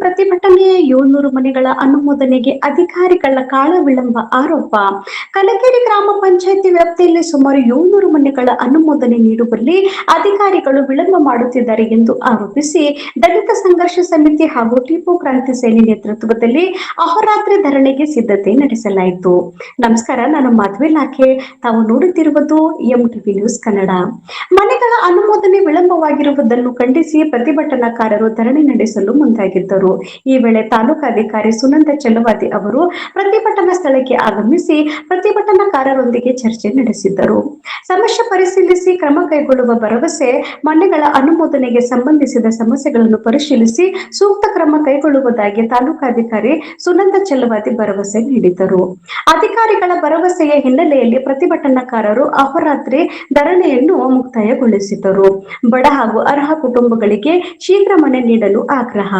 ಪ್ರತಿಭಟನೆ 700 ಮನೆಗಳ ಅನುಮೋದನೆಗೆ ಅಧಿಕಾರಿಗಳ ಕಾಳ ವಿಳಂಬ ಆರೋಪ. ಕಲಕೇರಿ ಗ್ರಾಮ ಪಂಚಾಯಿತಿ ವ್ಯಾಪ್ತಿಯಲ್ಲಿ ಸುಮಾರು 700 ಮನೆಗಳ ಅನುಮೋದನೆ ನೀಡುವಲ್ಲಿ ಅಧಿಕಾರಿಗಳು ವಿಳಂಬ ಮಾಡುತ್ತಿದ್ದಾರೆ ಎಂದು ಆರೋಪಿಸಿ ದಲಿತ ಸಂಘರ್ಷ ಸಮಿತಿ ಹಾಗೂ ಟಿಪ್ಪು ಕ್ರಾಂತಿ ಸೇನೆ ನೇತೃತ್ವದಲ್ಲಿ ಅಹೋರಾತ್ರಿ ಧರಣಿಗೆ ಸಿದ್ಧತೆ ನಡೆಸಲಾಯಿತು. ನಮಸ್ಕಾರ, ನಾನು ಮಾಧವಿ ಲಾಖೆ. ತಾವು ನೋಡುತ್ತಿರುವುದು ಎಂಟಿವಿ ನ್ಯೂಸ್ ಕನ್ನಡ. ಮನೆಗಳ ಅನುಮೋದನೆ ವಿಳಂಬವಾಗಿರುವುದನ್ನು ಖಂಡಿಸಿ ಪ್ರತಿಭಟನಾಕಾರರು ಧರಣಿ ನಡೆಸಲು ಮುಂದಾಗಿದ್ದರು. ಈ ವೇಳೆ ತಾಲೂಕಾಧಿಕಾರಿ ಸುನಂದ ಚೆಲುವಾದಿ ಅವರು ಪ್ರತಿಭಟನಾ ಸ್ಥಳಕ್ಕೆ ಆಗಮಿಸಿ ಪ್ರತಿಭಟನಾಕಾರರೊಂದಿಗೆ ಚರ್ಚೆ ನಡೆಸಿದ್ದರು. ಸಮಸ್ಯೆ ಪರಿಶೀಲಿಸಿ ಕ್ರಮ ಕೈಗೊಳ್ಳುವ ಭರವಸೆ, ಮನೆಗಳ ಅನುಮೋದನೆಗೆ ಸಂಬಂಧಿಸಿದ ಸಮಸ್ಯೆಗಳನ್ನು ಪರಿಶೀಲಿಸಿ ಸೂಕ್ತ ಕ್ರಮ ಕೈಗೊಳ್ಳುವುದಾಗಿ ತಾಲೂಕಾಧಿಕಾರಿ ಸುನಂದ ಚೆಲುವಾದಿ ಭರವಸೆ ನೀಡಿದರು. ಅಧಿಕಾರಿಗಳ ಭರವಸೆಯ ಹಿನ್ನೆಲೆಯಲ್ಲಿ ಪ್ರತಿಭಟನಾಕಾರರು ಅಹೋರಾತ್ರಿ ಧರಣಿಯನ್ನು ಮುಕ್ತಾಯಗೊಳಿಸಿದರು. ಬಡ ಹಾಗೂ ಅರ್ಹ ಕುಟುಂಬಗಳಿಗೆ ಶೀಘ್ರ ಮನೆ ನೀಡಲು ಆಗ್ರಹ.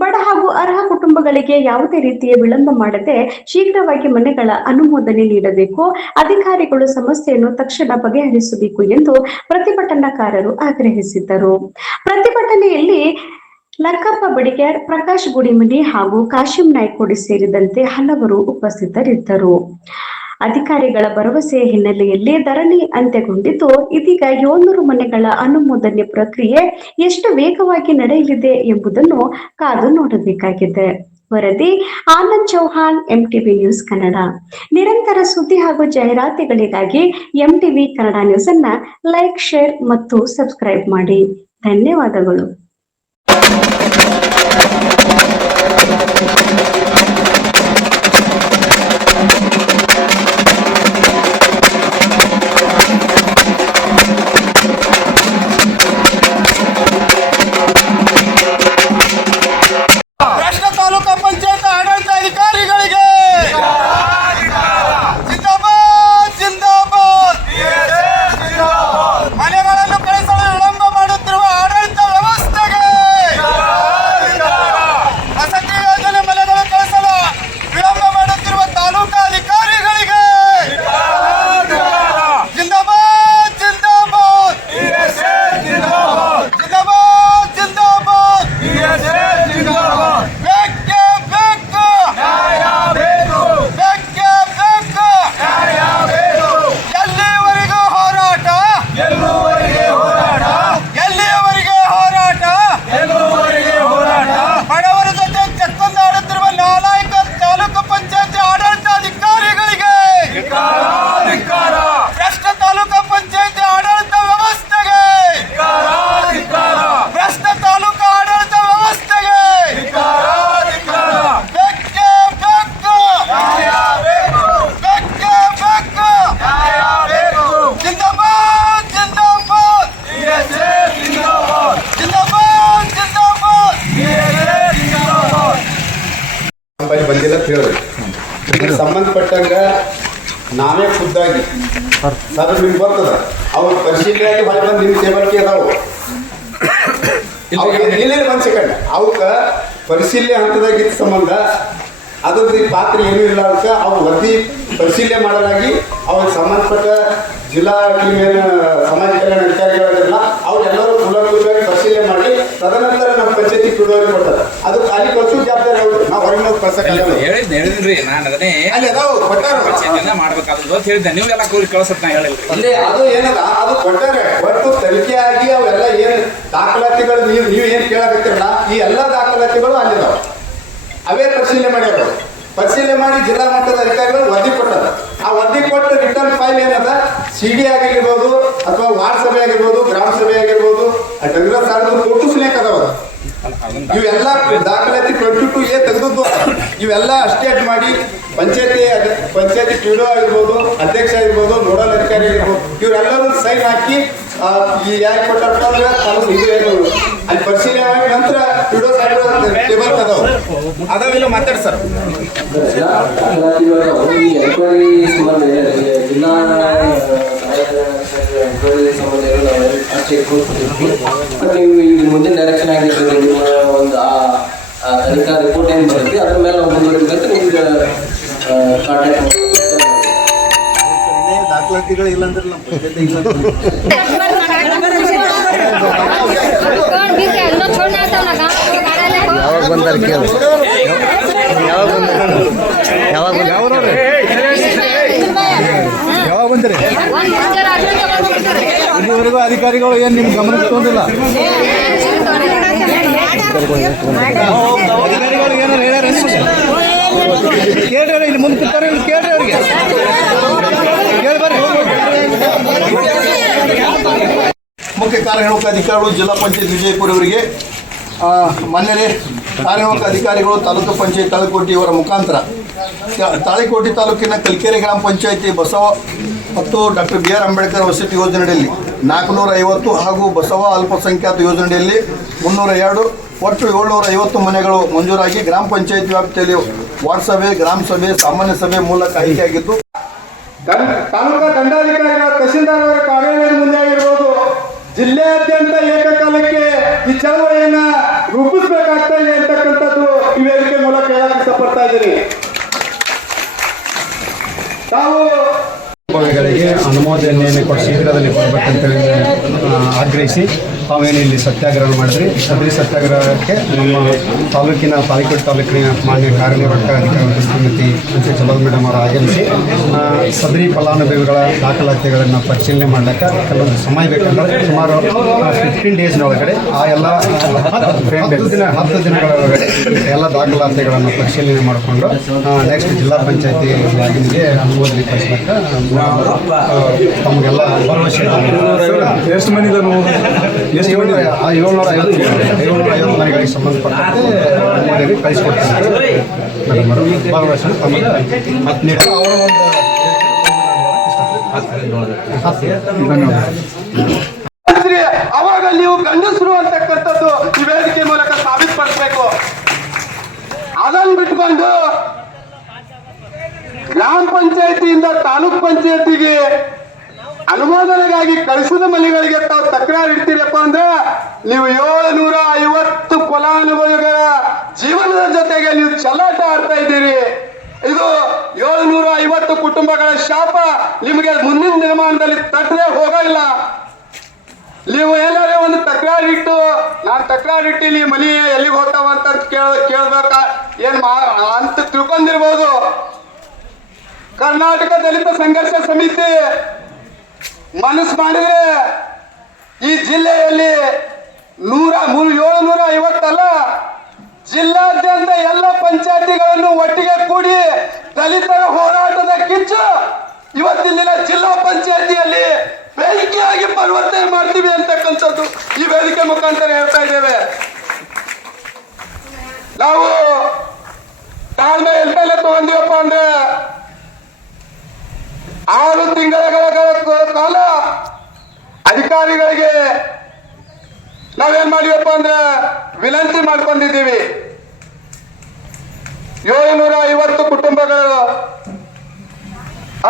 ಬಡ ಹಾಗೂ ಅರ್ಹ ಕುಟುಂಬಗಳಿಗೆ ಯಾವುದೇ ರೀತಿಯ ವಿಳಂಬ ಮಾಡದೆ ಶೀಘ್ರವಾಗಿ ಮನೆಗಳ ಅನುಮೋದನೆ ನೀಡಬೇಕು. ಅಧಿಕಾರಿಗಳು ಸಮಸ್ಯೆಯನ್ನು ತಕ್ಷಣ ಬಗೆಹರಿಸಬೇಕು ಎಂದು ಪ್ರತಿಭಟನಾಕಾರರು ಆಗ್ರಹಿಸಿದ್ದರು. ಪ್ರತಿಭಟನೆಯಲ್ಲಿ ಲಕ್ಕಪ್ಪ ಬಡಿಗೇರ್, ಪ್ರಕಾಶ್ ಗುಡಿಮನಿ ಹಾಗೂ ಕಾಶಿಂ ನಾಯ್ಕೋಡಿ ಸೇರಿದಂತೆ ಹಲವರು ಉಪಸ್ಥಿತರಿದ್ದರು. ಅಧಿಕಾರಿಗಳ ಭರವಸೆಯ ಹಿನ್ನೆಲೆಯಲ್ಲಿ ಧರಣಿ ಅಂತ್ಯಗೊಂಡಿದ್ದು, ಇದೀಗ 700 ಮನೆಗಳ ಅನುಮೋದನೆ ಪ್ರಕ್ರಿಯೆ ಎಷ್ಟು ವೇಗವಾಗಿ ನಡೆಯಲಿದೆ ಎಂಬುದನ್ನು ಕಾದು ನೋಡಬೇಕಾಗಿದೆ. ವರದಿ ಆನಂದ್ ಚೌಹಾಣ್, ಎಂಟಿವಿ ನ್ಯೂಸ್ ಕನ್ನಡ. ನಿರಂತರ ಸುದ್ದಿ ಹಾಗೂ ಜಾಹೀರಾತುಗಳಿಗಾಗಿ ಎಂಟಿವಿ ಕನ್ನಡ ನ್ಯೂಸ್ ಅನ್ನ ಲೈಕ್, ಶೇರ್ ಮತ್ತು ಸಬ್ಸ್ಕ್ರೈಬ್ ಮಾಡಿ. ಧನ್ಯವಾದಗಳು. ಸಂಬಂಧಪಟ್ಟಂಗ ನಾವೇ ಖುದ್ದಾಗಿ ಸರ್ ನಿಮ್ಗೆ ಬರ್ತದ ಅವ್ರ ಪರಿಶೀಲನೆಯಾಗಿ ಹೊರ ಬಂದು ನಿಮ್ಮ ಟೇಬಲ್ಗೆ ಅದಾವು ಏನೇನು ಒಂದು ಸೆಕೆಂಡ್ ಅವಕ್ಕ ಪರಿಶೀಲನೆ ಹಂತದಾಗಿದ್ದ ಸಂಬಂಧ ಅದ್ರದ್ದು ಪಾತ್ರ ಏನೂ ಇಲ್ಲ. ಅದಕ್ಕೆ ಅವ್ರು ವರದಿ ಪರಿಶೀಲನೆ ಮಾಡಲಾಗಿ ಅವ್ರಿಗೆ ಸಂಬಂಧಪಟ್ಟ ಜಿಲ್ಲಾ ಸಮಾಜ ಕಲ್ಯಾಣ ಅಧಿಕಾರಿಗಳಿರಲ್ಲ ಅವರೆಲ್ಲರೂ ಮೂಲಭೂತವಾಗಿ ಪರಿಶೀಲನೆ ಮಾಡಿ ತದನಂತರ ನಮ್ಮ ಪಂಚಾಯತಿ ಕುಡಿದವರಿಗೆ ಕೊಡ್ತಾರೆ. ಅದು ಅಲ್ಲಿ ಕಳ್ಸೋ ಜವಾಬ್ದಾರಿ ಹೌದು. ನಾವು ಹೊರಗಿನ ಕಳ್ಸಕ್ಕಾಗಲ್ಲ. ಹೇಳಿದ್ರಿ ನಾನು ಅದನ್ನೇ ಅಲ್ಲಿ ಅದಾವು ಕೊಟ್ಟಾರ ಮಾಡ್ಬೇಕಾದ್ರು ಅಂತ ಹೇಳಿದ್ದೆ. ನೀವೆಲ್ಲ ಕೂಡಿ ಕಳ್ಸಕ್ ನಾ ಹೇಳಿಲ್ಲ. ಅಂದ್ರೆ ಅದು ಏನದ ಅದು ಕೊಟ್ಟಾರೆ. ಒಟ್ಟು ತನಿಖೆ ಆಗಿ ಅವೆಲ್ಲ ಏನು ದಾಖಲಾತಿಗಳು ನೀವು ಏನು ಕೇಳಾಕತ್ತಿರಲ್ಲ, ಈ ಎಲ್ಲ ದಾಖಲಾತಿಗಳು ಅಲ್ಲಿದಾವೆ. ಅವೇ ಪರಿಶೀಲನೆ ಮಾಡ್ಯಾರ. ಪರಿಶೀಲನೆ ಮಾಡಿ ಜಿಲ್ಲಾ ಮಟ್ಟದ ಅಧಿಕಾರಿಗಳು ವರದಿ ಕೊಟ್ಟಾರ. ಆ ವರದಿ ಕೊಟ್ಟು ರಿಟರ್ನ್ ಫೈಲ್ ಏನದ CD ಆಗಿರ್ಬೋದು ಅಥವಾ ವಾರ್ಡ್ ಸಭೆ ಆಗಿರ್ಬೋದು, ಗ್ರಾಮ ಸಭೆ ಆಗಿರ್ಬೋದು, ಕಾಂಗ್ರೆಸ್ ಆಡೋದು ಕೊಟ್ಟು ಸುಲೇಖ ಅದಾವ. ಇವೆಲ್ಲ ದಾಖಲಾತಿ 22A ತೆಗೆದದ್ದು ಇವೆಲ್ಲ ಅಷ್ಟೇಟ್ ಮಾಡಿ ಪಂಚಾಯತಿ PDO ಆಗಿರ್ಬೋದು, ಅಧ್ಯಕ್ಷ ಆಗಿರ್ಬೋದು, ನೋಡಲ್ ಅಧಿಕಾರಿ ಆಗಿರ್ಬೋದು, ಇವರೆಲ್ಲರೂ ಸೈನ್ ಹಾಕಿ ಈ ಯಾಕೆ ಕೊಟ್ಟಾರ ಇದು ಏನು ಅಲ್ಲಿ ಪರಿಶೀಲನೆ ಆಗಿ ನಂತರ PDO ಟೇಬಲ್ ಅದಾವಿಲ್ಲ ಮಾತಾಡಿ ಸರ್. ನೀವು ಈಗ ಮುಂದಿನ ಡೈರೆಕ್ಷನ್ ಆಗಿರ್ತೀವಿ. ನಿಮ್ಮ ಒಂದು ತನಿಖಾ ರಿಪೋರ್ಟ್ ಏನು ಬರುತ್ತೆ ಅದ್ರ ಮೇಲೆ ನಾವು ಮುಂದುವರಿಬೇಕಂತ ನಿಮ್ಗೆ ಕಾಂಟ್ಯಾಕ್ಟ್ ದಾಖಲಾತಿಗಳು ಇಲ್ಲ ಅಂದ್ರೆ ನಮ್ಮ ಪಂಚಾಯತಿ ಇಲ್ಲ ಯಾವಾಗ ಬಂದಾರ ಕೇಳು ಯಾವಾಗ ಬಂದ್ರಿ ಇಲ್ಲಿವರೆಗೂ ಅಧಿಕಾರಿಗಳು ಏನು ನಿಮ್ಮ ಗಮನಕ್ಕೆ ತೊಗೊಂಡಿಲ್ಲ ಅಧಿಕಾರಿಗಳು ಏನಾರು ಹೇಳ್ಯಾರ ಕೇಳ್ರಿ ಇಲ್ಲಿ ಮುಂದೆ ಕೂತಾರ ಕೇಳ್ರಿ ಅವ್ರಿಗೆ ಕೇಳಿ ಬರ್ರಿ ಮುಖ್ಯ ಕಾರ್ಯನಿರ್ವಾಹಕ ಅಧಿಕಾರಿಗಳು ಜಿಲ್ಲಾ ಪಂಚಾಯತ್ ವಿಜಯಪುರ ಅವರಿಗೆ ಮಾನ್ಯರೇ ಕಾರ್ಯನಿರ್ವಾಹಕ ಅಧಿಕಾರಿಗಳು ತಾಲೂಕು ಪಂಚಾಯತ್ ತಾಳಿಕೋಟೆ ಇವರ ಮುಖಾಂತರ ತಾಳಿಕೋಟೆ ತಾಲೂಕಿನ ಕಲ್ಕೆರೆ ಗ್ರಾಮ ಪಂಚಾಯತಿ ಬಸವ ಮತ್ತು ಡಾಕ್ಟರ್ ಬಿ ಆರ್ ಅಂಬೇಡ್ಕರ್ ವಸತಿ ಯೋಜನೆಯಲ್ಲಿ 450 ಹಾಗೂ ಬಸವ ಅಲ್ಪಸಂಖ್ಯಾತ ಯೋಜನೆಯಲ್ಲಿ 302 ಒಟ್ಟು 750 ಮನೆಗಳು ಮಂಜೂರಾಗಿ ಗ್ರಾಮ ಪಂಚಾಯತ್ ವ್ಯಾಪ್ತಿಯಲ್ಲಿ ವಾರ್ಡ್ ಸಭೆ ಗ್ರಾಮ ಸಭೆ ಸಾಮಾನ್ಯ ಸಭೆ ಮೂಲಕ ಆಯ್ಕೆಯಾಗಿದ್ದು ತಾಲೂಕಾ ದಂಡಾಧಿಕಾರಿಗಳ ತಹಶೀಲ್ದಾರ್ ಅವರ ಕಾರ್ಯಾಲಯದ ಮುಂದೆ ಆಗಿರ್ಬೋದು ಜಿಲ್ಲೆಯಾದ್ಯಂತ ಏಕಕಾಲಕ್ಕೆ ಈ ಚಳವಳಿಯನ್ನ ರೂಪಿಸಬೇಕಾಗ್ತಾ ಇದೆ ಅಂತಕ್ಕಂಥದ್ದು ಈ ವೇದಿಕೆ ಮೂಲಕ ಹೇಳಕ್ಕೆ ಇಷ್ಟಪಡ್ತಾ ಇದ್ದೀನಿ. ತಾವು ಗಳಿಗೆ ಅನುಮೋದನೆಯನ್ನು ಕೊಟ್ಟು ಶೀಘ್ರದಲ್ಲಿ ಕೊಡಬೇಕಂತೇಳಿ ಆಗ್ರಹಿಸಿ ತಾವೇನು ಇಲ್ಲಿ ಸತ್ಯಾಗ್ರಹ ಮಾಡಿದ್ರಿ. ಸದರಿ ಸತ್ಯಾಗ್ರಹಕ್ಕೆ ನಮ್ಮ ತಾಲೂಕಿನ ತಾಳಿಕೋಟೆ ತಾಲೂಕಿನ ಮಾನ್ಯ ಕಾರ್ಯನಿರ್ವಾಹಕ ಅಧಿಕಾರಿಗಳ ಶ್ರೀಮತಿ ಚಲೋದ್ ಮೇಡಮ್ ಅವರು ಆಗಮಿಸಿ ಸದರಿ ಫಲಾನುಭವಿಗಳ ದಾಖಲಾತಿಗಳನ್ನು ಪರಿಶೀಲನೆ ಮಾಡಲಿಕ್ಕೆ ಕೆಲವೊಂದು ಸಮಯ ಬೇಕಂದ್ರೆ ಸುಮಾರು 15 ಡೇಸ್ನೊಳಗಡೆ ಆ ಎಲ್ಲ 10 ದಿನಗಳ ಒಳಗಡೆ ಎಲ್ಲ ದಾಖಲಾತಿಗಳನ್ನು ಪರಿಶೀಲನೆ ಮಾಡಿಕೊಂಡು ನೆಕ್ಸ್ಟ್ ಜಿಲ್ಲಾ ಪಂಚಾಯತಿ ಲಾಗಿನ್ಗೆ ಅನುಮೋದನೆ ಪಡಿಸಲಿಕ್ಕೆ ತಮಗೆಲ್ಲ ಭರವಸೆ ಎಷ್ಟು ಮಂದಿ 750 ಮನೆಗಳಿಗೆ ಸಂಬಂಧಪಟ್ಟಂತೆ ಅನುಮೋದನೆ ಕಳಿಸ್ಕೊಡ್ತಾರೆ ಮೇಡಮ್ ಅವರು ಭರವಸೆ ತಮಗೆ ಅವಾಗ ನೀವು ಗಂಡಸರು ಅಂತಕ್ಕಂಥದ್ದು ಈ ವೇದಿಕೆ ಮೂಲಕ ಸಾಬೀತುಪಡಿಸಬೇಕು. ಅದನ್ನು ಬಿಟ್ಕೊಂಡು ಗ್ರಾಮ ಪಂಚಾಯತಿಯಿಂದ ತಾಲೂಕ್ ಪಂಚಾಯತಿಗೆ ಅನುಮೋದನೆಗಾಗಿ ಕಳಿಸಿದ ಮನೆಗಳಿಗೆ ತಾವು ತಕರಾರು ಇಡ್ತೀರಪ್ಪ ಅಂದ್ರೆ ನೀವು 750 ಫಲಾನುಭವಿಗಳ ಜೀವನದ ಜೊತೆಗೆ ನೀವು ಚೆಲ್ಲಾಟ ಆಡ್ತಾ ಇದ್ದೀರಿ. ಇದು 750 ಕುಟುಂಬಗಳ ಶಾಪ ನಿಮಗೆ ಮುಂದಿನ ದಿನಮಾನದಲ್ಲಿ ತಟ್ಟದೆ ಹೋಗಲ್ಲ. ನೀವು ಏನಾರೇ ಒಂದು ತಕರಾರು ಇಟ್ಟು ನಾನು ತಕರಾರು ಇಟ್ಟಿಲ್ಲಿ ಮನಿ ಎಲ್ಲಿಗೆ ಹೋಗ್ತಾವ ಅಂತ ಕೇಳ್ಬೇಕ ಅಂತ ತಿಳ್ಕೊಂಡಿರ್ಬೋದು. ಕರ್ನಾಟಕ ದಲಿತ ಸಂಘರ್ಷ ಸಮಿತಿ ಮನಸ್ಸು ಮಾಡಿದ್ರೆ ಈ ಜಿಲ್ಲೆಯಲ್ಲಿ 750 ಅಲ್ಲ, ಜಿಲ್ಲಾದ್ಯಂತ ಎಲ್ಲ ಪಂಚಾಯತಿಗಳನ್ನು ಒಟ್ಟಿಗೆ ಕೂಡಿ ದಲಿತರ ಹೋರಾಟದ ಕಿಚ್ಚು ಇವತ್ತಿನ ಜಿಲ್ಲಾ ಪಂಚಾಯತಿಯಲ್ಲಿ ಬೆಂಕಿಯಾಗಿ ಪರಿವರ್ತನೆ ಮಾಡ್ತೀವಿ ಅಂತಕ್ಕಂಥದ್ದು ಈ ವೇದಿಕೆ ಮುಖಾಂತರ ಹೇಳ್ತಾ ಇದ್ದೇವೆ. ನಾವು ತಾಳ್ಮೆ ಎಂತೆಲ್ಲ ತಗೊಂಡಿವಪ್ಪ ಅಂದ್ರೆ 6 ತಿಂಗಳ ಕಾಲ ಅಧಿಕಾರಿಗಳಿಗೆ ನಾವೇನ್ ಮಾಡಿವಪ್ಪ ಅಂದ್ರೆ ವಿನಂತಿ ಮಾಡ್ಕೊಂಡಿದ್ದೀವಿ. 750 ಕುಟುಂಬಗಳು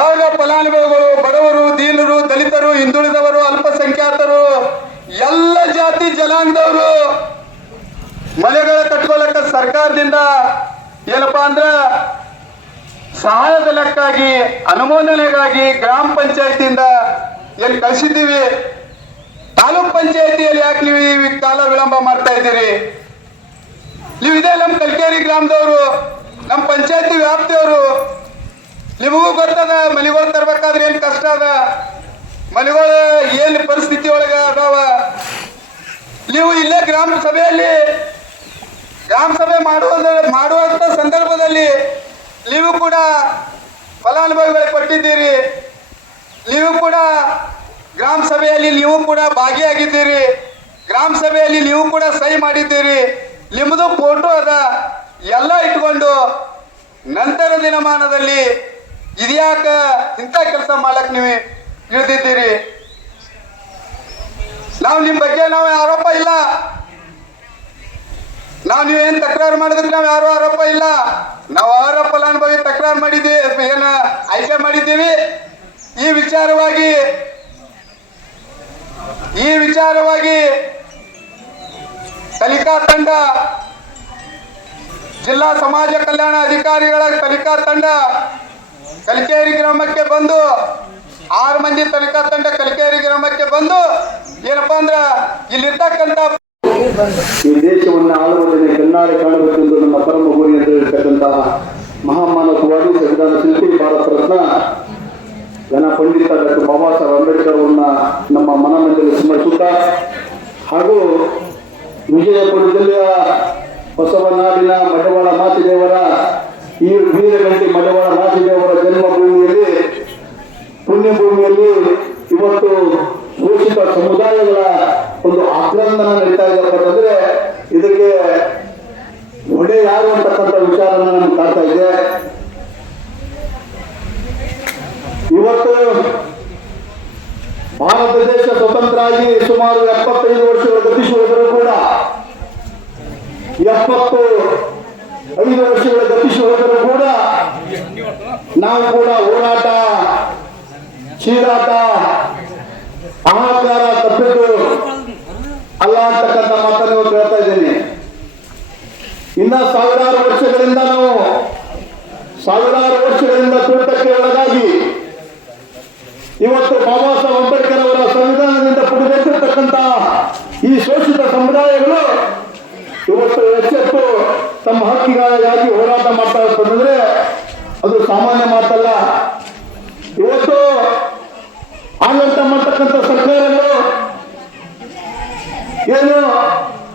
ಆಗ ಫಲಾನುಭವಿಗಳು ಬಡವರು, ದೀನರು, ದಲಿತರು, ಹಿಂದುಳಿದವರು, ಅಲ್ಪಸಂಖ್ಯಾತರು, ಎಲ್ಲ ಜಾತಿ ಜನಾಂಗದವರು ಮನೆಗಳ ಕಟ್ಕೊಳ್ಳಕ್ಕೆ ಸರ್ಕಾರದಿಂದ ಏನಪ್ಪಾ ಅಂದ್ರೆ ಸಹಾಯದ ಲೆಕ್ಕಾಗಿ ಅನುಮೋದನೆಗಾಗಿ ಗ್ರಾಮ ಪಂಚಾಯತಿಯಿಂದ ಏನು ಕಳಿಸಿದ್ದೀವಿ. ತಾಲೂಕ್ ಪಂಚಾಯತಿಯಲ್ಲಿ ಯಾಕೆ ನೀವು ಈ ಕಾಲ ವಿಳಂಬ ಮಾಡ್ತಾ ಇದ್ದೀರಿ? ನೀವು ಇದೇ ನಮ್ಮ ಕಲ್ಕೇರಿ ಗ್ರಾಮದವರು, ನಮ್ಮ ಪಂಚಾಯತಿ ವ್ಯಾಪ್ತಿಯವರು, ನಿಮಗೂ ಗೊತ್ತದ ಮನೆಗಳು ತರ್ಬೇಕಾದ್ರೆ ಏನ್ ಕಷ್ಟ ಅದ, ಮನೆಗಳು ಏನ್ ಪರಿಸ್ಥಿತಿ ಒಳಗ ಅದಾವ. ನೀವು ಇಲ್ಲೇ ಗ್ರಾಮ ಸಭೆ ಮಾಡುವಂತ ಸಂದರ್ಭದಲ್ಲಿ ನೀವು ಕೂಡ ಫಲಾನುಭವಿಗಳಿಗೆ ಕೊಟ್ಟಿದ್ದೀರಿ. ನೀವು ಕೂಡ ಗ್ರಾಮ ಸಭೆಯಲ್ಲಿ ನೀವು ಕೂಡ ಭಾಗಿಯಾಗಿದ್ದೀರಿ. ಗ್ರಾಮ ಸಭೆಯಲ್ಲಿ ನೀವು ಕೂಡ ಸಹಿ ಮಾಡಿದ್ದೀರಿ. ನಿಮ್ಮದು ಫೋಟೋ ಅದ ಎಲ್ಲ ಇಟ್ಕೊಂಡು ನಂತರ ದಿನಮಾನದಲ್ಲಿ ಇದ್ಯಾಕ ಇಂಥ ಕೆಲಸ ಮಾಡಕ್ ನೀವು ಇಳಿದಿದ್ದೀರಿ? ನಾವು ನಿಮ್ಮ ಬಗ್ಗೆ ನಾವು ಆರೋಪ ಇಲ್ಲ, ನೀವೇನ್ ತಕರಾರು ಮಾಡಿದ್ರೆ ನಾವು ಯಾರು ಆರೋಪ ಇಲ್ಲ. ನಾವು ಅವರ ಫಲಾನುಭವಿ ತಕರಾರು ಮಾಡಿದ್ದೀವಿ, ಏನು ಆಯ್ಕೆ ಮಾಡಿದ್ದೀವಿ. ಈ ವಿಚಾರವಾಗಿ ತನಿಖಾ ತಂಡ, ಜಿಲ್ಲಾ ಸಮಾಜ ಕಲ್ಯಾಣ ಅಧಿಕಾರಿಗಳ ತನಿಖಾ ತಂಡ ಕಲ್ಕೇರಿ ಗ್ರಾಮಕ್ಕೆ ಬಂದು 6 ಮಂದಿ ತನಿಖಾ ತಂಡ ಕಲ್ಕೇರಿ ಗ್ರಾಮಕ್ಕೆ ಬಂದು ಏನಪ್ಪಾ ಅಂದ್ರ ಇಲ್ಲಿರ್ತಕ್ಕಂಥ ಈ ದೇಶವನ್ನು ಆಳುವುದನ್ನು ನಾಳೆ ಕಾಣಬೇಕೆಂದು ನಮ್ಮ ಪರಮ ಗುರಿ ಎಂದು ಹೇಳಿರ್ತಕ್ಕಂತಹ ಮಹಾಮಾನವವಾದಿ ಸಂವಿಧಾನ ಶಿಲ್ಪಿ ಭಾರತ ರತ್ನ ಜನ ಪಂಡಿತ ಡಾಕ್ಟರ್ ಬಾಬಾ ಸಾಹೇಬ್ ಅಂಬೇಡ್ಕರ್ ಅವರನ್ನ ನಮ್ಮ ಮನಮಂದಿರ ಸ್ಮರಿಸುತ್ತಾ ಹಾಗೂ ವಿಜಯಪುರ ಜಿಲ್ಲೆಯ ಬಸವನಾಡಿನ ಮಡವಾಳ ಮಾಚಿದೇವರ ಈ ವೀರಗಂಟಿ ಮಡವಾಳ ಮಾಚಿದೇವರ ಜನ್ಮಭೂಮಿಯಲ್ಲಿ ಪುಣ್ಯಭೂಮಿಯಲ್ಲಿ ಇವತ್ತು ಶೋಷಿತ ಸಮುದಾಯಗಳ ಒಂದು ಆಕ್ರಂದನ ನಡೀತಾ ಇದ್ದಾರೆ. ಇದಕ್ಕೆ ಹೊಡೆ ಯಾರು ಅಂತಕ್ಕಂಥ ವಿಚಾರನ ನಮ್ಗೆ ಕಾಡ್ತಾ ಇದೆ. ಇವತ್ತು ಭಾರತ ದೇಶ ಸ್ವತಂತ್ರ ಆಗಿ ಸುಮಾರು 75 ವರ್ಷಗಳು ಗತಿಸುವುದರೂ ಕೂಡ 75 ವರ್ಷಗಳ ಗತಿಸುವುದರೂ ಕೂಡ ನಾವು ಕೂಡ ಹೋರಾಟ, ಚೀರಾಟ, ಅಹಂಕಾರ ತಪ್ಪಿದ್ದು ಅಲ್ಲ ಅಂತಕ್ಕಂಥ ಮಾತನ್ನು ಹೇಳ್ತಾ ಇದ್ದೀನಿ. ಇನ್ನ ಸಾವಿರಾರು ವರ್ಷಗಳಿಂದ ತುಳಿತಕ್ಕೆ ಒಳಗಾಗಿ ಇವತ್ತು ಬಾಬಾ ಸಾಹೇಬ್ ಅಂಬೇಡ್ಕರ್ ಅವರ ಸಂವಿಧಾನದಿಂದ ಪಡೆದಿರ್ತಕ್ಕಂಥ ಈ ಶೋಷಿತ ಸಮುದಾಯಗಳು ಇವತ್ತು ಎಚ್ಚೆತ್ತು ತಮ್ಮ ಹಕ್ಕಿಗಾಗಿ ಹೋರಾಟ ಮಾಡ್ತಾ ಇರ್ತಂದ್ರೆ ಅದು ಸಾಮಾನ್ಯ ಮಾತಲ್ಲ. ಇವತ್ತು ಆಡಳಿತ ಮಾಡ್ತಕ್ಕಂಥ ಸರ್ಕಾರಗಳು ಏನು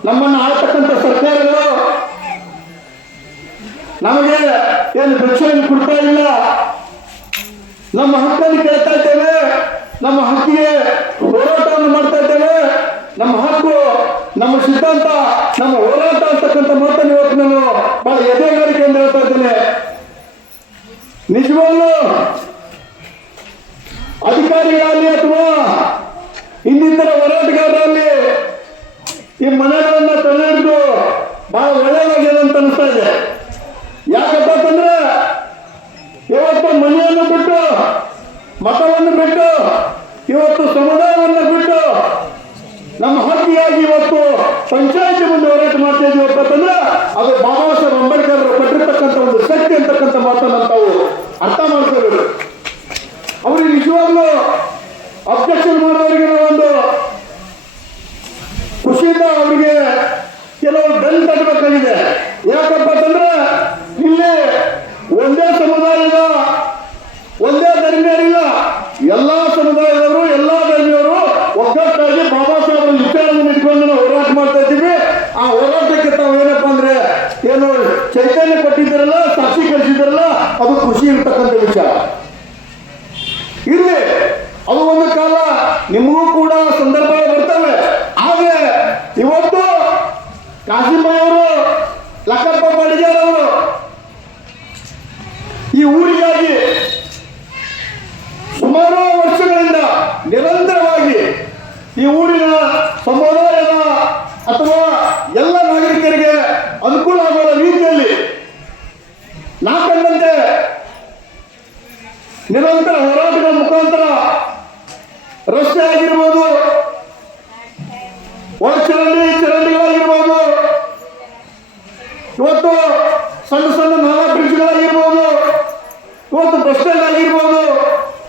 ನಮ್ಮನ್ನು ಆಳ್ತಕ್ಕಂಥ ಸರ್ಕಾರಗಳು ನಮಗೆ ಏನು ಭಿಕ್ಷೆಯನ್ನು ಕೊಡ್ತಾ ಇಲ್ಲ, ನಮ್ಮ ಹಕ್ಕನ್ನು ಕೇಳ್ತಾ ಇದ್ದೇವೆ, ನಮ್ಮ ಹಕ್ಕಿಗೆ ಹೋರಾಟವನ್ನು ಮಾಡ್ತಾ ಇದ್ದೇವೆ, ನಮ್ಮ ಹಕ್ಕು, ನಮ್ಮ ಸಿದ್ಧಾಂತ, ನಮ್ಮ ಹೋರಾಟ ಅಂತಕ್ಕಂಥ ಮಾತನ್ನು ಇವತ್ತು ನಾನು ಬಹಳ ಎದೆಗಾರಿಕೆಯಿಂದ ಹೇಳ್ತಾ ಇದ್ದೇನೆ. ನಿಜವಾಗ್ಲೂ ಅಧಿಕಾರಿಗಳಲ್ಲಿ ಅಥವಾ ಇನ್ನಿತರ ಹೋರಾಟಗಾರರಲ್ಲಿ ಈ ಮನೆಗಳನ್ನ ತಂದಿದ್ದು ಬಹಳ ಒಳ್ಳೆಯದಾಗಿದೆ ಅಂತ ಅನಿಸ್ತಾ ಇದೆ. ಯಾಕಪ್ಪ ಅಂತಂದ್ರೆ ಇವತ್ತು ಮನೆಯನ್ನು ಬಿಟ್ಟು, ಮತವನ್ನು ಬಿಟ್ಟು, ಇವತ್ತು ಸಮುದಾಯವನ್ನು ಬಿಟ್ಟು ನಮ್ಮ ಹಕ್ಕಿಗಾಗಿ ಇವತ್ತು ಪಂಚಾಯತಿ ಮುಂದೆ ಹೋರಾಟ ಮಾಡ್ತಾ ಇದ್ದೀವಿ ಅಂತಂದ್ರೆ ಅದು ಬಾಬಾ ಸಾಹೇಬ್ ಅಂಬೇಡ್ಕರ್ ಅವರು ಕೊಟ್ಟಿರ್ತಕ್ಕಂಥ ಒಂದು ಶಕ್ತಿ ಅಂತಕ್ಕಂಥ ಮಾತನ್ನು ತಾವು ಅರ್ಥ ಮಾಡ್ಕೋಬೇಕು. ಅವ್ರಿಗೆ ನಿಜವಾಗ್ಲೂ ಅಬ್ಜೆಕ್ಷನ್ ಮಾಡೋರಿಗೆ ಒಂದು ಖುಷಿಯಿಂದ ಅವರಿಗೆ ಕೆಲವು ಬೆಲ್ ತಟ್ಟಬೇಕಾಗಿದೆ. ಯಾಕಪ್ಪ ಅಂತಂದ್ರೆ ಇಲ್ಲಿ ಒಂದೇ ಸಮುದಾಯದ, ಒಂದೇ ಧರ್ಮೀಯರಿಲ್ಲ, ಎಲ್ಲಾ ಸಮುದಾಯದವರು, ಎಲ್ಲಾ ಧರ್ಮೀಯರು ಒಗ್ಗಟ್ಟಾಗಿ ಬಾಬಾ ಸಾಹೇಬ್ ವಿಚಾರವನ್ನು ಇಟ್ಕೊಂಡು ನಾವು ಹೋರಾಟ ಮಾಡ್ತಾ ಇದ್ದೀವಿ. ಆ ಹೋರಾಟಕ್ಕೆ ತಾವು ಏನಪ್ಪಾ ಅಂದ್ರೆ ಏನು ಚೈತನ್ಯ ಕೊಟ್ಟಿದ್ದಾರಲ್ಲ, ಸಾಕ್ಷೀಕರಿಸಿದಾರಲ್ಲ, ಅದು ಖುಷಿ ಇರ್ತಕ್ಕಂಥ ವಿಚಾರ. ಇಲ್ಲಿ ಅದು ಒಂದು ಕಾಲ ನಿಮಗೂ ಕೂಡ ಸಂದರ್ಭ ಬರ್ತವೆ. ಹಾಗೆ ಇವತ್ತು ಕಾಸಿಂಬಾಯಿ ಅವರು, ಲಕ್ಕಪ್ಪ ಬಡಿಗೇರ್ ಅವರು ಈ ಊರಿಗಾಗಿ ಸುಮಾರು ವರ್ಷಗಳಿಂದ ನಿರಂತರವಾಗಿ ಈ ಊರಿನ ಸಮುದಾಯದ ಅಥವಾ ಎಲ್ಲ ನಾಗರಿಕರಿಗೆ ಅನುಕೂಲ ಆಗುವ ರೀತಿಯಲ್ಲಿ ನಾಲ್ಕಂಡಂತೆ ನಿರಂತರ ಹೋರಾಟಗಳ ಮುಖಾಂತರ ರಸ್ತೆ ಆಗಿರ್ಬೋದು, ಚರಂಡಿಗಳಾಗಿರ್ಬೋದು, ಇವತ್ತು ಸಣ್ಣ ಸಣ್ಣ ನಾಲಾ ಬ್ರಿಡ್ಜ್ಗಳಾಗಿರ್ಬೋದು, ಇವತ್ತು ಬಸ್ ಸ್ಟ್ಯಾಂಡ್ ಆಗಿರ್ಬೋದು,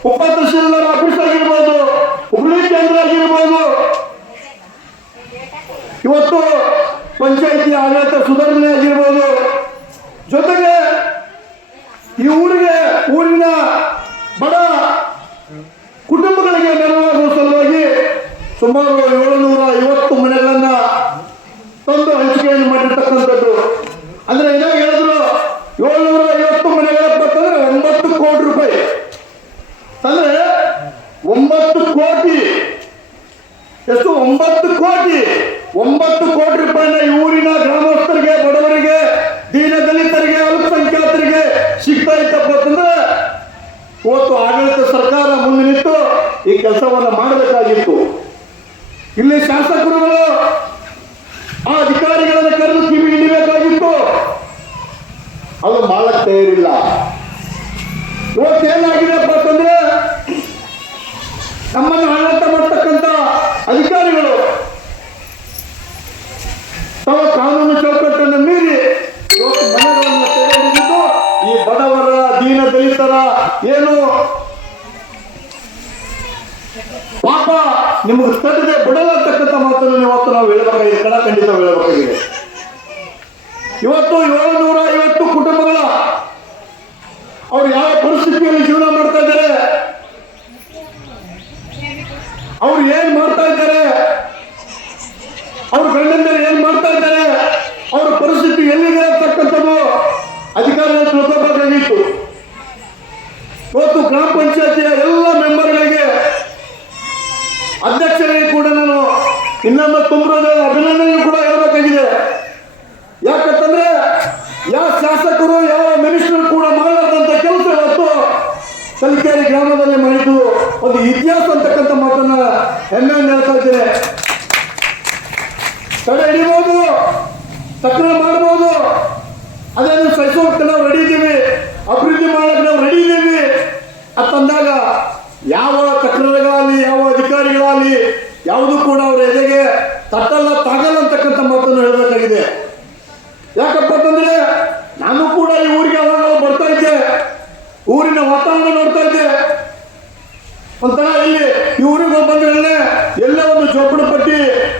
ಉಪ ತಹಶೀಲ್ದಾರ್ ಆಫೀಸ್ ಆಗಿರ್ಬೋದು, ಹುಬ್ಳಿ ಕೇಂದ್ರ ಆಗಿರ್ಬೋದು, ಇವತ್ತು ಪಂಚಾಯಿತಿ ಆಡಳಿತ ಸುಧಾರಣೆ ಆಗಿರ್ಬೋದು, ಜೊತೆಗೆ ಈ ಊರಿನ ಬಡ ಕುಟುಂಬಗಳಿಗೆ ನೆರವಾಗುವ ಸಲುವಾಗಿ ಸುಮಾರು 750 ಮನೆಗಳನ್ನ ತಂದು ಹಂಚಿಕೆಯನ್ನು ಮಾಡಿರ್ತಕ್ಕಂಥದ್ದು. ಅಂದ್ರೆ ಏನಾಗ ಹೇಳಿದ್ರು 750 ಮನೆಗಳಪ್ಪ ಅಂತಂದ್ರೆ 9 ಕೋಟಿ ರೂಪಾಯಿ, ಅಂದ್ರೆ 9 ಕೋಟಿ, ಎಷ್ಟು 9 ಕೋಟಿ ರೂಪಾಯಿನ ಈ ಊರಿನ ಗ್ರಾಮಸ್ಥರಿಗೆ, ಬಡವರಿಗೆ, ದೀನ ದಲಿತರಿಗೆ, ಅಲ್ಪಸಂಖ್ಯಾತರಿಗೆ ಸಿಗ್ತಾ ಇತ್ತಪ್ಪ ಅಂತಂದ್ರೆ ಇವತ್ತು ಆಡಳಿತ ಸರ್ಕಾರ ಮುಂದೆ ನಿಂತು ಈ ಕೆಲಸವನ್ನ ಮಾಡಬೇಕಾಗಿತ್ತು. ಇಲ್ಲಿ ಶಾಸಕರುಗಳು ಆ ಅಧಿಕಾರಿಗಳನ್ನು ಕರೆದು ಕಿವಿ ಹಿಡಿಬೇಕಾಗಿತ್ತು, ಅದು ಮಾಡಕ್ ತಯಾರಿಲ್ಲ. ಇವತ್ತೇನಾಗಿದೆಪ್ಪ ಅಂತಂದ್ರೆ ನಮ್ಮನ್ನು ಆಡಳಿತ ಮಾಡ್ತಕ್ಕಂಥ ಅಧಿಕಾರಿಗಳು ತಮ್ಮ ಕಾನೂನು ಚೌಕಟ್ಟನ್ನು ಮೀರಿ ಇವತ್ತು ಮನೆಗಳನ್ನು ತೆಗೆದುಕೊಂಡು ಈ ಬಡವರ, ದೀನ ದಲಿತರ ಏನು ಪಾಪ ನಿಮಗೆ ತಟ್ಟದೆ ಬಿಡಲ್ಲ ಅಂತಕ್ಕಂಥ ಮಾತನ್ನು ಇವತ್ತು ನಾವು ಹೇಳಬೇಕಾಗಿದೆ, ಖಂಡಿತ ಹೇಳಬೇಕಾಗಿದೆ. ಇವತ್ತು 750 ಕುಟುಂಬಗಳ ಅವ್ರು ಯಾವ ಪರಿಸ್ಥಿತಿಯಲ್ಲಿ ಜೀವನ ಮಾಡ್ತಾ ಇದ್ದಾರೆ, ಅವ್ರು ಏನ್ ಮಾಡ್ತಾ ಇದ್ದಾರೆ, ಅವ್ರ ಗಂಡಂದರು ಏನ್ ಮಾಡ್ತಾ ಇದ್ದಾರೆ, ಅವ್ರ ಪರಿಸ್ಥಿತಿ ಎಲ್ಲಿದೆ ಅಂತಕ್ಕಂಥದ್ದು ಅಧಿಕಾರಿಗಳು ತಿಳ್ಕೊಬೇಕಾಗಿತ್ತು. ಇವತ್ತು ಗ್ರಾಮ ಪಂಚಾಯತಿಯ ಎಲ್ಲ ಮೆಂಬರ್ಗಳಿಗೆ, ಅಧ್ಯಕ್ಷರಿಗೆ ಕೂಡ ನಾನು ಇನ್ನೊಮ್ಮೆ ತುಂಬಿರೋದ ಅಭಿನಂದನೆ ಕೂಡ ಹೇಳಬೇಕಾಗಿದೆ. ಯಾಕಂತಂದ್ರೆ ಯಾವ ಶಾಸಕರು ಯಾವ ಮಿನಿಸ್ಟರ್ ಕೂಡ ಮಾಡಲಾರ್ದಂತ ಕೆಲಸ ಇವತ್ತು ಕಲಿಕೇರಿ ಗ್ರಾಮದಲ್ಲಿ ಮಾಡಿದ್ದು ಒಂದು ಇತಿಹಾಸ ಅಂತಕ್ಕಂಥ ಮಾತನ್ನ ಹೆಮ್ಮೆಯಿಂದ ಹೇಳ್ತಾ ಇದ್ದೇನೆ. ತಡೆ ಹಿಡಿಬಹುದು, ತಕ್ಷಣ ಮಾಡಬಹುದು, ಅದನ್ನು ಸಹಿಸೋಕೆ ನಾವು ರೆಡಿ ಇದ್ದೀವಿ, ಅಭಿವೃದ್ಧಿ ಮಾಡಕ್ಕೆ ನಾವು ರೆಡಿ ಇದ್ದೀವಿ ಅಂತಂದಾಗ ಯಾವ ತಕರಾರುಗಳಾಗಲಿ ಯಾವ ಅಧಿಕಾರಿಗಳಾಗಲಿ ಯಾವುದು ಕೂಡ ಅವರ ಎದೆಗೆ ತಟ್ಟಲ್ಲ ತಾಗಲ್ಲ ಅಂತಕ್ಕಂಥ ಮಾತನ್ನು ಹೇಳಬೇಕಾಗಿದೆ. ಯಾಕಪ್ಪ ಅಂತಂದ್ರೆ ನಾನು ಕೂಡ ಈ ಊರಿಗೆ ಅವಾಗ ಬರ್ತಾ ಇದ್ದೆ, ಊರಿನ ವಾತಾವರಣ ನೋಡ್ತಾ ಇದ್ದೆ. ಒಂಥರ ಇಲ್ಲಿ ಈ ಊರಿಗೆ ಬಂದ್ರೆ ಎಲ್ಲ ಒಂದು ಜೋಪಡಿ ಪಟ್ಟಿ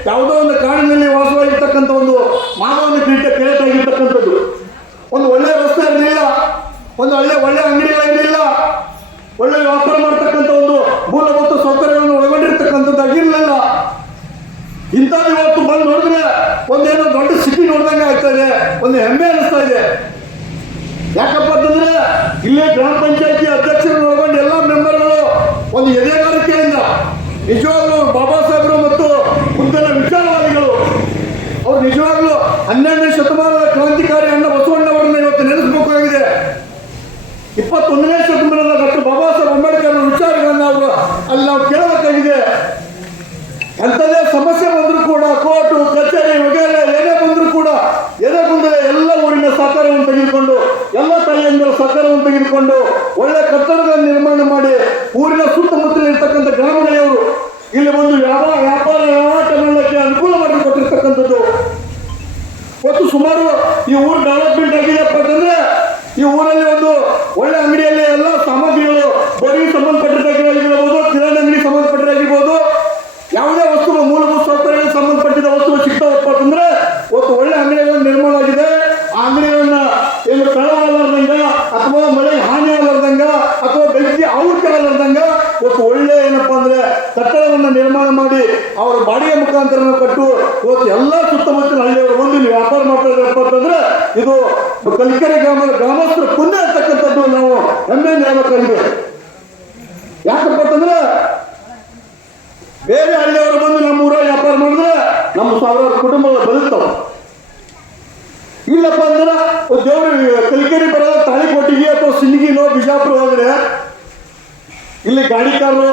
ಯಾವುದೋ ಒಂದು ಕಾಡಿನಲ್ಲಿ ವಾಸವಾಗಿರ್ತಕ್ಕಂಥ ಒಂದು ಮಾನವನ ಕ್ರಿಯೇಟ್ ಆಗಿರ್ತಕ್ಕಂಥದ್ದು. ಒಂದು ಒಳ್ಳೆ ರಸ್ತೆ ಇರಲಿಲ್ಲ, ಒಂದು ಒಳ್ಳೆ ಅಂಗಡಿಗಳಿರಲಿಲ್ಲ, ಒಳ್ಳೆ ವ್ಯಾಪಾರ ಮಾಡ್ತಕ್ಕಂಥ ಒಂದು ಮೂಲಭೂತ ಸೌಕರ್ಯಗಳನ್ನು ಒಳಗೊಂಡಿರ್ತಕ್ಕಂಥದ್ದು ಆಗಿರಲಿಲ್ಲ. ಇಂಥದ್ದು ಇವತ್ತು ಬಂದು ನೋಡಿದ್ರೆ ಒಂದೇನೋ ದೊಡ್ಡ ಸಿಟಿ ನೋಡ್ದಂಗೆ ಆಗ್ತಾ ಇದೆ, ಒಂದು ಹೆಮ್ಮೆ ಅನಿಸ್ತಾ ಇದೆ. ಯಾಕಪ್ಪ ಅಂತಂದ್ರೆ ಇಲ್ಲೇ ಗ್ರಾಮ ಪಂಚಾಯತಿ ಅಧ್ಯಕ್ಷರನ್ನು ಒಳಗೊಂಡು ಎಲ್ಲ ಮೆಂಬರ್ಗಳು ಒಂದು ಎದೆಗಾರಿಕೆಯಿಂದ ನಿಜವಾಗ್ಲೂ ಬಾಬಾ ಸಾಹೇಬರು ಮತ್ತು ಮುಂದಿನ ವಿಚಾರವಾದಿಗಳು ಅವ್ರು ನಿಜವಾಗ್ಲೂ 12ನೇ ಶತಮಾನದ ಕ್ರಾಂತಿಕಾರಿ ಅಣ್ಣ ಬಸವಣ್ಣವರನ್ನ ಇವತ್ತು ನೆನೆಸಬೇಕಾಗಿದೆ. 21ನೇ ಶತಮಾನದ ಡಾಕ್ಟರ್ ಬಾಬಾ ಸಾಹೇಬ್ ಅಂಬೇಡ್ಕರ್ ವಿಚಾರಗಳನ್ನ ಅವರು ಅಲ್ಲಿ ನಾವು ಕೇಳಬೇಕಾಗಿದೆ. ಎಂಥದೇ ಸಮಸ್ಯೆ ಬಂದರೂ ಕೂಡ ಕೋರ್ಟು ಕಚೇರಿ ವಗೇರೆ ಏನೇ ಬಂದರೂ ಕೂಡ ಎದೆಗುಂದರೆ ಎಲ್ಲ ಊರಿನ ಸಹಕಾರವನ್ನು ತೆಗೆದುಕೊಂಡು ಎಲ್ಲ ತಾಯಿಯಂದಿರ ಸಹಕಾರವನ್ನು ತೆಗೆದುಕೊಂಡು ಒಳ್ಳೆ ಕಟ್ಟಡಗಳನ್ನು ನಿರ್ಮಾಣ ಮಾಡಿ ಊರಿನ ಸುತ್ತಮುತ್ತಲ ಇರ್ತಕ್ಕಂಥ ಗ್ರಾಮಗಳವರು ಇಲ್ಲಿ ಒಂದು ವ್ಯಾಪಾರ ವ್ಯವಹಾರ ಮಾಡಲಿಕ್ಕೆ ಅನುಕೂಲ ಮಾಡಿಕೊಟ್ಟಿರ್ತಕ್ಕಂಥದ್ದು. ಇವತ್ತು ಸುಮಾರು ಈ ಊರು ಡೆವಲಪ್ಮೆಂಟ್ ಆಗಿದೆಯಪ್ಪ ಅಂತಂದ್ರೆ ಈ ಊರಲ್ಲಿ ಒಂದು ಒಳ್ಳೆ ಅಂಗಡಿಯಲ್ಲಿ ಎಲ್ಲ ಸಾಮಗ್ರಿಗಳು ಬೋರಿಗೆ ಸಂಬಂಧಪಟ್ಟಿದ್ದಾಗಿರ್ಬೋದು, ಕಿರಾಣಿ ಅಂಗಡಿ ಸಂಬಂಧಪಟ್ಟಿದ್ದಾಗಿರ್ಬೋದು, ಯಾವುದೇ ವಸ್ತು ಮೂಲಭೂತ ಸೌಕರ್ಯಗಳಿಗೆ ಸಂಬಂಧಪಟ್ಟಿದ್ದ ವಸ್ತುಗಳು ಸಿಗ್ತಾವಪ್ಪ ಅಂತಂದ್ರೆ ಇವತ್ತು ಒಳ್ಳೆ ಅಂಗಡಿಗಳನ್ನು ನಿರ್ಮಾಣ ಆಗಿದೆ. ಆ ಅಂಗಡಿಗಳನ್ನ ಏನು ಕಳವಾಗಲಾರ್ದಂಗ ಅಥವಾ ಮಳೆ ಹಾನಿ ಆಗಲಾರ್ದಂಗ ಅಥವಾ ಬೆಂಕಿ ಆವೃತ್ತಿ ಆಗಲಾರ್ದಂಗ ಇವತ್ತು ಒಳ್ಳೆ ಏನಪ್ಪಾ ಅಂದ್ರೆ ಕಟ್ಟಡವನ್ನು ನಿರ್ಮಾಣ ಮಾಡಿ ಅವರ ಬಾಡಿಗೆ ಮುಖಾಂತರ ಕಟ್ಟು ಇವತ್ತು ಎಲ್ಲ ಸುತ್ತಮುತ್ತಲ ಹಳ್ಳಿಯವರು ಬಂದು ಇಲ್ಲಿ ವ್ಯಾಪಾರ ಮಾಡ್ತಾ ಇದ್ದಾರಪ್ಪ ಅಂತಂದ್ರೆ ಇದು ಕಲಿಕೆರೆ ಗ್ರಾಮಸ್ಥರ ಪುಣ್ಯ ಅಂತಕ್ಕಂಥದ್ದು ನಾವು ಹೆಮ್ಮೆಯಿಂದ ಹೇಳಬೇಕಾಗಿದೆ. ಯಾಕಪ್ಪ ಅಂತಂದ್ರೆ ಬೇರೆ ಹಳ್ಳಿಯವರು ಬಂದು ನಮ್ಮ ಊರಲ್ಲಿ ವ್ಯಾಪಾರ ಮಾಡಿದ್ರೆ ನಮ್ಮ ಸಾವಿರಾರು ಕುಟುಂಬಗಳು ಬದುಕ್ತಾವ. ಇಲ್ಲಪ್ಪ ಅಂದ್ರೆ ದೇವರು ಕಲಿಕೇರಿ ಬರೋದ ತಾಳಿಕೋಟಿಗೆ ಅಥವಾ ಸಿಂದಗಿನೋ ಬಿಜಾಪುರ ಹೋದ್ರೆ ಇಲ್ಲಿ ಗಾಡಿಕಾರರು